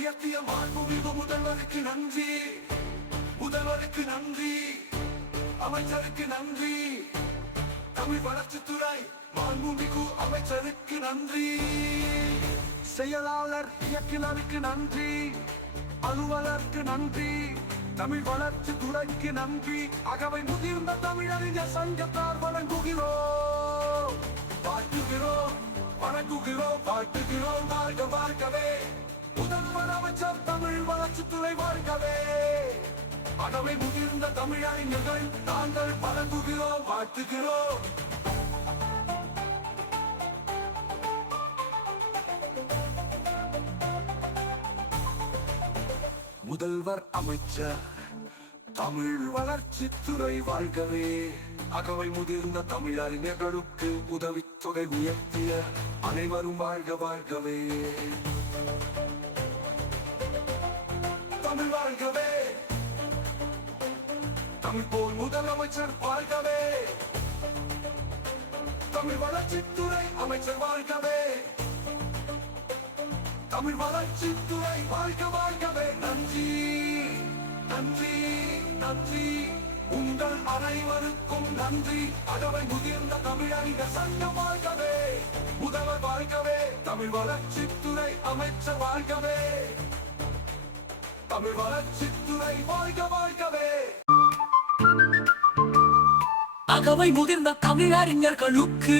உயர்த்திய மாண்புமிகு முதல்வருக்கு நன்றி. முதல்வருக்கு நன்றி. அமைச்சருக்கு நன்றி. தமிழ் வளர்ச்சித்துறை மாண்புமிகு அமைச்சருக்கு நன்றி. செயலாளர் இயக்குநருக்கு நன்றி. அலுவலருக்கு நன்றி. தமிழ் வளர்ச்சி துறைக்கு நன்றி. அகவை முதிர்ந்த தமிழறிஞர் சங்கத்தார் வணங்குகிறோம். வாழ்த்துகிறோம். வணங்குகிறோம். வாழ்த்துகிறோம். வாழ்க வாழ்கவே. முதல்வர் அமைச்சர் தமிழ் வளர்ச்சித்துறை வாழ்கவே. அகவை முதிர்ந்த தமிழறிஞர்கள் நாங்கள் பழங்குகிறோம் வாழ்த்துகிறோம். முதல்வர் அமைச்சர் தமிழ் வளர்ச்சித்துறை வாழ்கவே. அகவை முதிர்ந்த தமிழறிஞர்களுக்கு உதவித்தொகை உயர்த்திய அனைவரும் வாழ்க வாழ்கவே. தமிழ் வாழ்கவே தமிழ் போல் முதலமைச்சர் வாழ்கவே தமிழ் வளர்ச்சித்துறை அமைச்சர் வாழ்கவே தமிழ் வளர்ச்சித்துறை வாழ்க வாழ்கவே நன்றி நன்றி நன்றி உங்கள் அனைவருக்கும் நன்றி அகவை முதிர்ந்த தமிழறிஞர் சங்கம் வாழ்கவே முதல்வர் வாழ்கவே தமிழ் வளர்ச்சித்துறை அமைச்சர் வாழ்கவே தமிழ் வளர்ச்சித்துறை வாழ்க வாழ்கவே அகவை முதிர்ந்த தமிழறிஞர்களுக்கு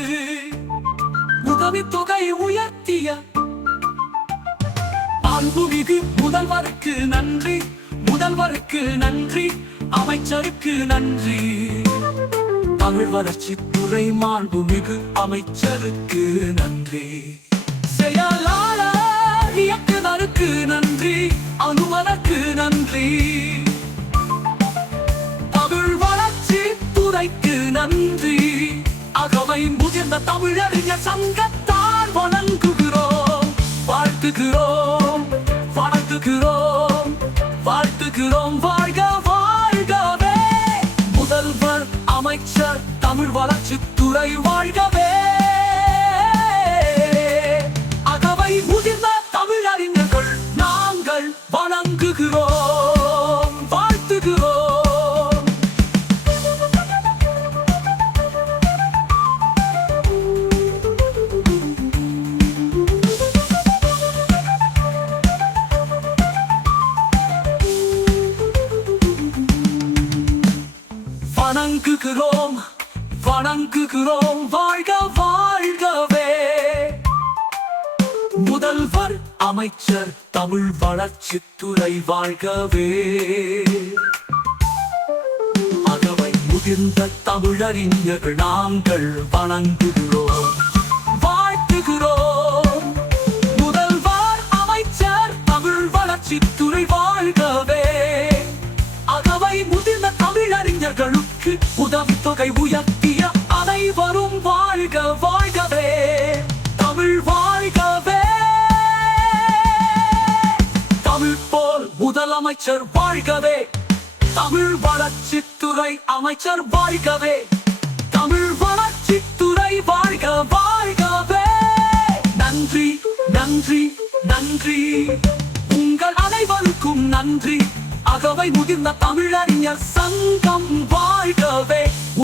தொகை உயர்த்திய அன்புமிகு முதல்வருக்கு நன்றி. முதல்வருக்கு நன்றி. அமைச்சருக்கு நன்றி. தமிழ் வளர்ச்சி துறை மாண்புமிகு அமைச்சருக்கு நன்றி. செயலாளர் இயக்குனருக்கு நன்றி அலுவலருக்கு நன்றி. தமிழ் வளர்ச்சி துறைக்கு நன்றி. அகவை முதிர்ந்த தமிழறிஞர் சங்கத்தால் வணங்குகிறோம் வாழ்த்துகிறோம் வாழ்த்துகிறோம் வாழ்த்துகிறோம். வாழ்க வாழ்கவே முதல்வர் அமைச்சர் தமிழ் வளர்ச்சி துறை வாழ்கவே வணங்குகிறோம் வணங்குகிறோம் வாழ்க வாழ்கவே முதல்வர் அமைச்சர் தமிழ் வளர்ச்சித்துறை வாழ்கவே அகவை முதிர்ந்த தமிழறிஞர்கள் நாங்கள் வணங்குகிறோம் வாழ்த்துகிறோம். முதல்வர் அமைச்சர் தமிழ் வளர்ச்சித்துறை தமிழறிஞர்களுக்கு உயர்த்திய அனைவரும் வாழ்க வாழ்கவே. தமிழ் வாழ்கவே. தமிழ் போல் முதலமைச்சர் வாழ்கவே. தமிழ் வளர்ச்சித்துறை அமைச்சர் வாழ்கவே. தமிழ் வளர்ச்சித்துறை வாழ்க வாழ்கவே. நன்றி நன்றி நன்றி. உங்கள் அனைவருக்கும் நன்றி. அகவை முதிர்ந்த தமிழறிஞர் சங்கம் வாழ்கவே.